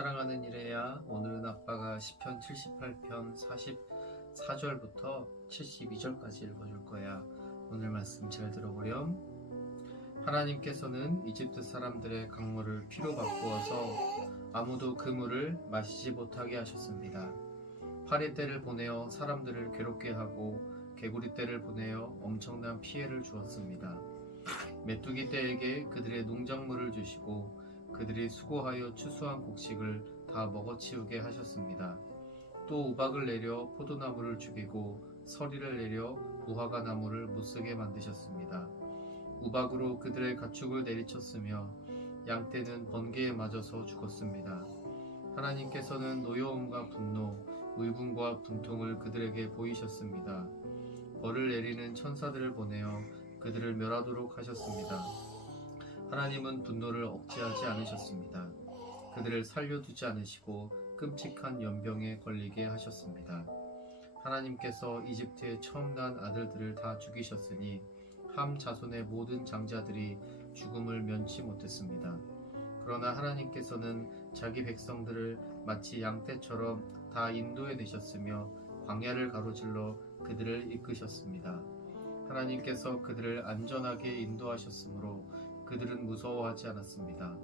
사랑하는 이래야 오늘은 아빠가 시편 78편 44절부터 72절까지 읽어줄 거야. 오늘 말씀 잘 들어보렴. 하나님께서는 이집트 사람들의 강물을 피로 바꾸어서 아무도 그 물을 마시지 못하게 하셨습니다. 파리 떼를 보내어 사람들을 괴롭게 하고 개구리 떼를 보내어 엄청난 피해를 주었습니다. 메뚜기 떼에게 그들의 농작물을 주시고 그들이 수고하여 추수한 곡식을 다 먹어치우게 하셨습니다. 또 우박을 내려 포도나무를 죽이고 서리를 내려 무화과 나무를 못쓰게 만드셨습니다. 우박으로 그들의 가축을 내리쳤으며 양떼는 번개에 맞아서 죽었습니다. 하나님께서는 노여움과 분노, 의분과 분통을 그들에게 보이셨습니다. 벌을 내리는 천사들을 보내어 그들을 멸하도록 하셨습니다. 하나님은 분노를 억제하지 않으셨습니다. 그들을 살려두지 않으시고 끔찍한 연병에 걸리게 하셨습니다. 하나님께서 이집트에 처음 난 아들들을 다 죽이셨으니 함 자손의 모든 장자들이 죽음을 면치 못했습니다. 그러나 하나님께서는 자기 백성들을 마치 양떼처럼 다 인도해 내셨으며 광야를 가로질러 그들을 이끄셨습니다. 하나님께서 그들을 안전하게 인도하셨으므로 그들은 무서워하지 않았습니다.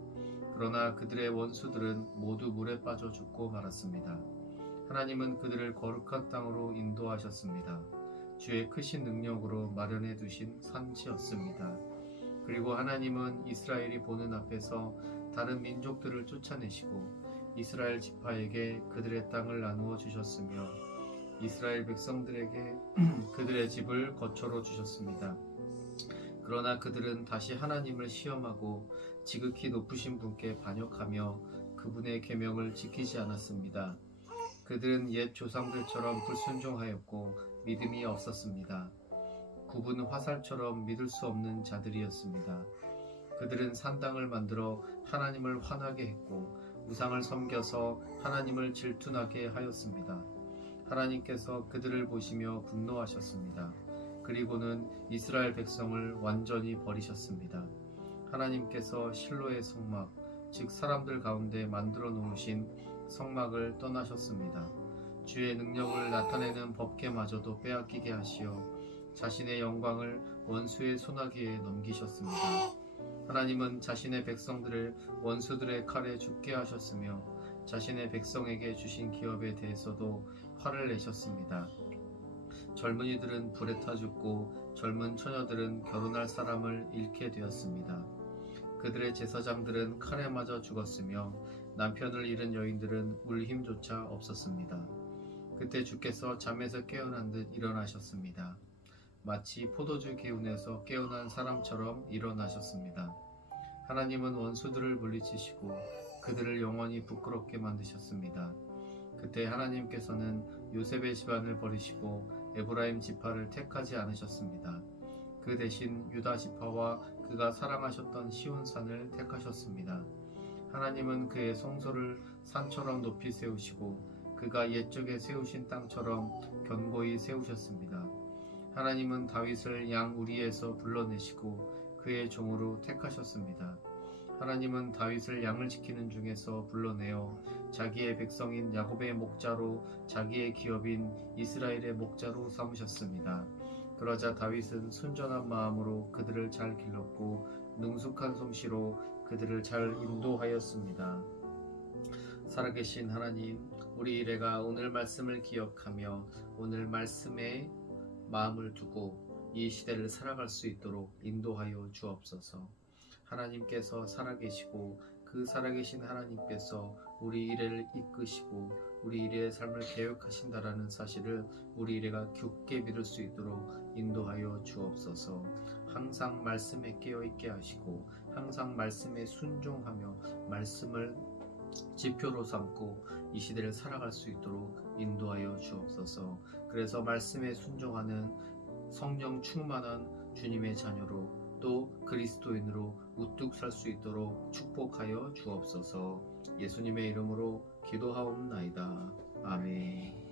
그러나 그들의 원수들은 모두 물에 빠져 죽고 말았습니다. 하나님은 그들을 거룩한 땅으로 인도하셨습니다. 주의 크신 능력으로 마련해 두신 산지였습니다. 그리고 하나님은 이스라엘이 보는 앞에서 다른 민족들을 쫓아내시고 이스라엘 지파에게 그들의 땅을 나누어 주셨으며 이스라엘 백성들에게 그들의 집을 거처로 주셨습니다. 그러나 그들은 다시 하나님을 시험하고 지극히 높으신 분께 반역하며 그분의 계명을 지키지 않았습니다. 그들은 옛 조상들처럼 불순종하였고 믿음이 없었습니다. 굽은 화살처럼 믿을 수 없는 자들이었습니다. 그들은 산당을 만들어 하나님을 화나게 했고 우상을 섬겨서 하나님을 질투나게 하였습니다. 하나님께서 그들을 보시며 분노하셨습니다. 그리고는 이스라엘 백성을 완전히 버리셨습니다. 하나님께서 실로의 성막, 즉 사람들 가운데 만들어 놓으신 성막을 떠나셨습니다. 주의 능력을 나타내는 법계마저도 빼앗기게 하시어 자신의 영광을 원수의 손아귀에 넘기셨습니다. 하나님은 자신의 백성들을 원수들의 칼에 죽게 하셨으며 자신의 백성에게 주신 기업에 대해서도 화를 내셨습니다. 젊은이들은 불에 타 죽고 젊은 처녀들은 결혼할 사람을 잃게 되었습니다. 그들의 제사장들은 칼에 맞아 죽었으며 남편을 잃은 여인들은 울 힘조차 없었습니다. 그때 주께서 잠에서 깨어난 듯 일어나셨습니다. 마치 포도주 기운에서 깨어난 사람처럼 일어나셨습니다. 하나님은 원수들을 물리치시고 그들을 영원히 부끄럽게 만드셨습니다. 그때 하나님께서는 요셉의 집안을 버리시고 에브라임 지파를 택하지 않으셨습니다. 그 대신 유다 지파와 그가 사랑하셨던 시온 산을 택하셨습니다. 하나님은 그의 성소를 산처럼 높이 세우시고 그가 옛적에 세우신 땅처럼 견고히 세우셨습니다. 하나님은 다윗을 양 우리에서 불러내시고 그의 종으로 택하셨습니다. 하나님은 다윗을 양을 지키는 중에서 불러내어 자기의 백성인 야곱의 목자로 자기의 기업인 이스라엘의 목자로 삼으셨습니다. 그러자 다윗은 순전한 마음으로 그들을 잘 길렀고 능숙한 솜씨로 그들을 잘 인도하였습니다. 살아계신 하나님, 우리 일애가 오늘 말씀을 기억하며 오늘 말씀에 마음을 두고 이 시대를 살아갈 수 있도록 인도하여 주옵소서. 하나님께서 살아계시고 그 살아계신 하나님께서 우리 일애를 이끄시고 우리 일애의 삶을 계획하신다라는 사실을 우리 일애가 깊게 믿을 수 있도록 인도하여 주옵소서. 항상 말씀에 깨어 있게 하시고 항상 말씀에 순종하며 말씀을 지표로 삼고 이 시대를 살아갈 수 있도록 인도하여 주옵소서. 그래서 말씀에 순종하는 성령 충만한 주님의 자녀로 또 그리스도인으로 우뚝 살수 있도록 축복하여 주옵소서. 예수님의 이름으로 기도하옵나이다. 아멘.